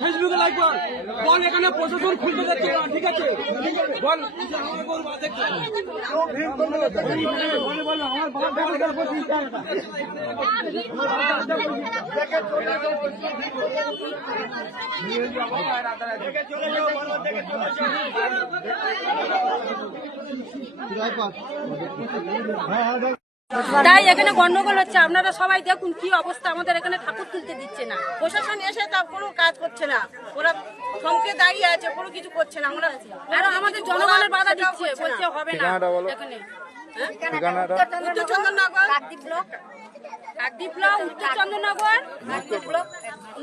ফেসবুকে লাইক কর বল এখানে প্রশাসন খুলতে যাচ্ছে না ঠিক আছে বল তাই এখানে গন্ডগোল হচ্ছে। আপনারা সবাই দেখুন কি অবস্থা, আমাদের এখানে ঠাকুর তুলতে দিচ্ছে না। প্রশাসন এসে তা কোনো কাজ করছে না, ওরা থমকে দাঁড়িয়ে আছে, কোনো কিছু করছে না। আমরা আর আমাদের জনগণের বাধা দিচ্ছে, বলছে হবে না এখানে। উত্তর চন্দননগর, কাকদ্বীপ ব্লক, উত্তর চন্দননগর,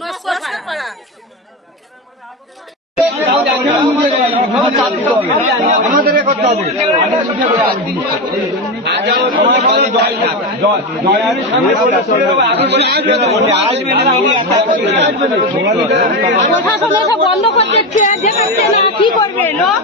নস্করপাড়া। আমাদের করতে হবে। বন্ধ করতে দেখাচ্ছে না, কি করবে লোক?